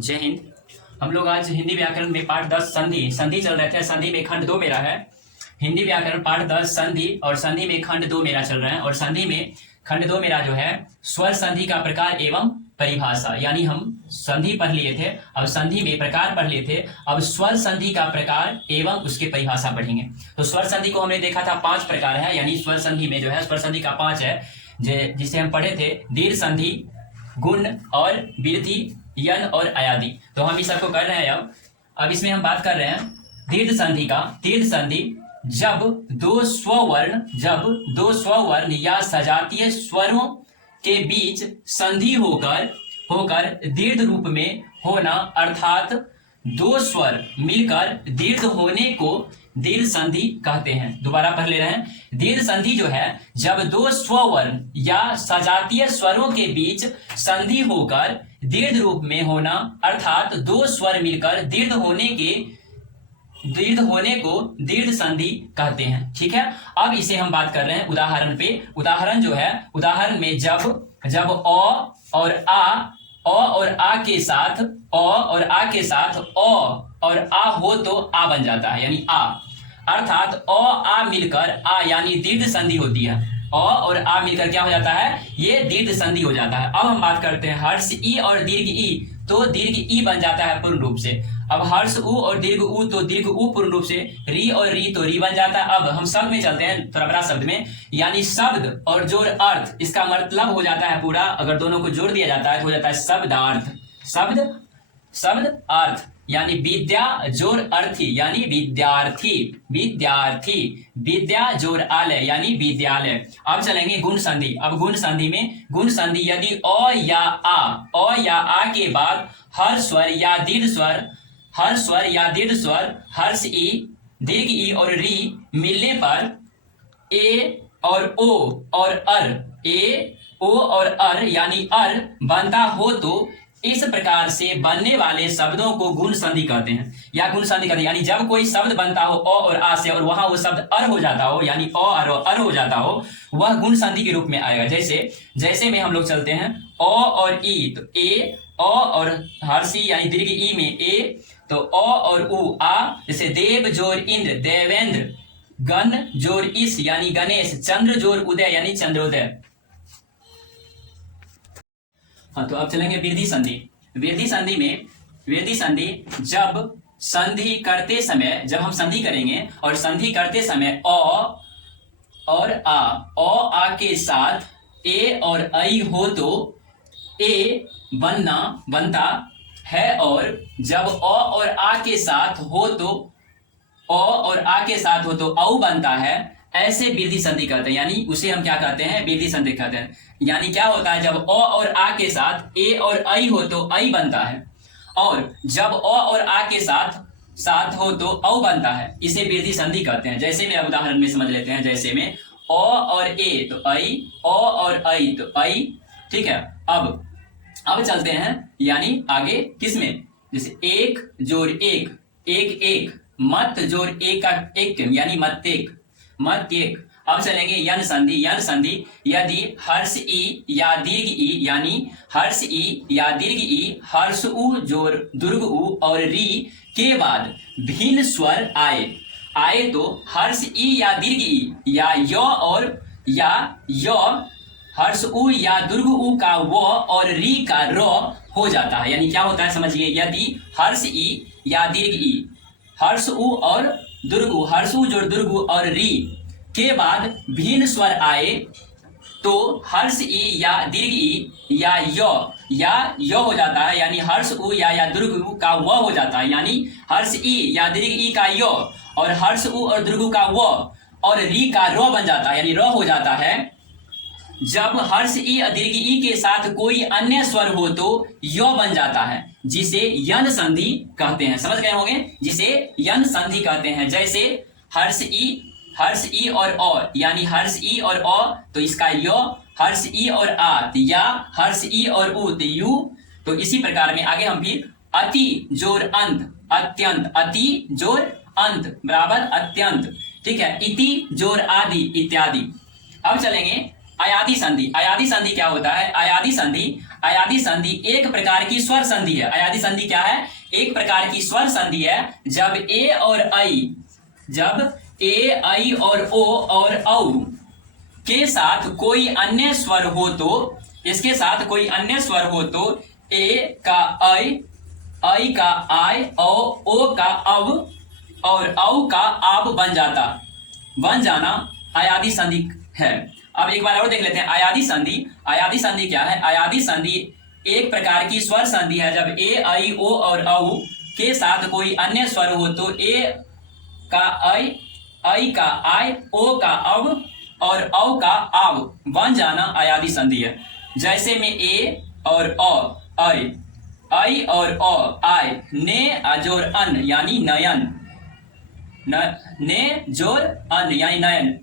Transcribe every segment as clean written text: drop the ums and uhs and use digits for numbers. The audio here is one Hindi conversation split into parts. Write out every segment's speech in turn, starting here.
जय हिंद। हम लोग आज हिंदी व्याकरण में पाठ 10 संधि चल रहे थे। संधि में खंड 2 मेरा है। हिंदी व्याकरण पाठ 10 संधि और संधि में खंड 2 मेरा चल रहा है। और संधि में खंड 2 मेरा जो है स्वर संधि का प्रकार एवं परिभाषा, यानी हम संधि पढ़ लिए थे, अब संधि में प्रकार पढ़ लिए थे, अब स्वर संधि का प्रकार एवं उसके परिभाषा पढ़ेंगे। तो स्वर संधि को हमने देखा था 5 प्रकार है, यानी स्वर संधि में जो है स्वर संधि का 5 है, जिसे हम पढ़े थे दीर्घ संधि, गुण और वृद्धि, यन और अयादि। तो हम इस सबको कर रहे हैं। अब इसमें हम बात कर रहे हैं दीर्घ संधि का। दीर्घ संधि जब दो स्ववर्ण या सजातीय स्वरों के बीच संधि होकर दीर्घ रूप में होना, अर्थात दो स्वर मिलकर दीर्घ होने को दीर्घ संधि कहते हैं। दोबारा पढ़ ले रहे हैं। दीर्घ संधि जो है जब दो स्ववर्ण या सजातीय स्वरों के बीच संधि होकर दीर्घ रूप में होना, अर्थात दो स्वर मिलकर दीर्घ होने को दीर्घ संधि कहते हैं। ठीक है। अब इसे हम बात कर रहे हैं उदाहरण पे। उदाहरण जो है, उदाहरण में जब अ और आ के साथ अ और आ हो तो आ बन जाता है, यानी आ, अर्थात अ आ मिलकर आ यानी दीर्घ संधि होती है। अ और आ मिलकर क्या हो जाता है, ये दीर्घ संधि हो जाता है। अब हम बात करते हैं हर्ष ई और दीर्घ ई, तो दीर्घ ई बन जाता है पूर्ण रूप से। अब हर्ष उ और दीर्घ उ, तो दीर्घ उ पूर्ण रूप से, री और री तो री बन जाता है। अब हम शब्द में चलते हैं, थोड़ा बड़ा शब्द में, यानी शब्द और जोड़ अर्थ, इसका मतलब हो जाता है पूरा, अगर दोनों को जोड़ दिया जाता है तो हो जाता है शब्दार्थ। शब्द अर्थ यानी विद्या जोड़ अर्थी यानी विद्यार्थी, विद्या जोड़ आलय यानी विद्यालय। अब चलेंगे गुण संधि। अब गुण संधि में, गुण संधि यदि अ या आ के बाद हर स्वर या दीर्घ स्वर हर्ष ई, दीर्घ ई और री मिलने पर ए और ओ और अर यानी अर बनता हो, तो इस प्रकार से बनने वाले शब्दों को गुण संधि कहते हैं या गुण संधि कहते हैं। यानी जब कोई शब्द बनता हो अ और आ से और वहां वो शब्द अर हो जाता हो, यानी अ और अर हो जाता हो, वह गुण संधि के रूप में आएगा। जैसे में हम लोग चलते हैं अ और ई, तो ए अ और हर्षी यानी दीर्घ ई में ए, तो अ और उ आ। जैसे देव जोर इंद्र देवेंद्र, गण जोर इस यानी गणेश, चंद्र जोर उदय यानी चंद्रोदय। हाँ, तो अब चलेंगे वृद्धि संधि। वृद्धि संधि जब संधि करते समय, जब हम संधि करेंगे और संधि करते समय अ और आ के साथ ए और ऐ हो तो ए बनता है, और जब अ और आ के साथ हो तो औ बनता है। ऐसे वृद्धि संधि कहते हैं, यानी उसे हम क्या कहते हैं, वृद्धि संधि कहते हैं। यानी क्या होता है, जब अ और आ के साथ ए और ऐ हो तो ऐ बनता है, और जब अ और आ के साथ हो तो औ बनता है। इसे वृद्धि संधि कहते हैं। जैसे में अब उदाहरण में समझ लेते हैं। जैसे में अ और ए तो ऐ, अ और ऐ तो ऐ। ठीक है। अब चलते हैं, यानी आगे किसमें, जैसे एक जोड़ एक, मत जोड़ एक यानी मत एक। अब चलेंगे यन संधि यदि हर्ष ई या दीर्घ ई, यानी हर्ष ई या दीर्घ ई, हर्ष उ जोड़ दुर्ग उ और री के बाद भिन्न स्वर आए तो हर्ष ई या दीर्घ ई या य और य, हर्ष उ या दुर्ग उ का व और री का र हो जाता है। यानी क्या होता है समझिए, यदि हर्ष ई या दीर्घ ई, हर्ष उ और दुर्ग उ, हर्ष उ जोड़ दुर्ग उ और री के बाद भिन्न स्वर आए तो हर्ष ई या दीर्घ ई या य हो जाता है, यानी हर्ष उ या दुर्ग उ का व हो जाता है। यानी हर्ष ई या दीर्घ ई का य और हर्ष उ और दुर्ग उ का व और री का र बन जाता है, यानी र हो जाता है। जब हर्ष ई दीर्घ ई के साथ कोई अन्य स्वर हो तो य बन जाता है, जिसे यन संधि कहते हैं। समझ गए होंगे, जिसे यन संधि कहते हैं। जैसे हर्ष ई और अ, यानी हर्ष ई और अ तो इसका य, हर्ष ई और आ तो या, हर्ष ई और उ तो यू। तो इसी प्रकार में आगे हम फिर अति जोड़ अंत अत्यंत, अति जोड़ अंत बराबर अत्यंत। ठीक है। इति जोड़ आदि इत्यादि। अब चलेंगे अयादि संधि। अयादि संधि क्या होता है, अयादि संधि अयादी संधि एक प्रकार की स्वर संधि है। अयादी संधि क्या है? एक प्रकार की स्वर संधि है। जब ए और आई और ओ और औ के साथ कोई अन्य स्वर हो तो, इसके साथ कोई अन्य स्वर हो तो ए का आई का आय और ओ का अब और औ का आप बन जाना अयादी संधि है। अब एक बार और देख लेते हैं अयादी संधि। अयादी संधि क्या है? अयादी संधि एक प्रकार की स्वर संधि है। जब ए आई ओ और औ के साथ कोई अन्य स्वर हो तो ए का आई का आय, ओ का अब और औ का आब बन जाना अयादी संधि है। जैसे में ए और अ आई और अ आय, ने अजोर अन यानी नयन, ने जोर अन यानी नयन,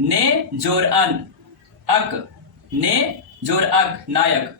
ने जोर अन अक, ने जोर अक नायक।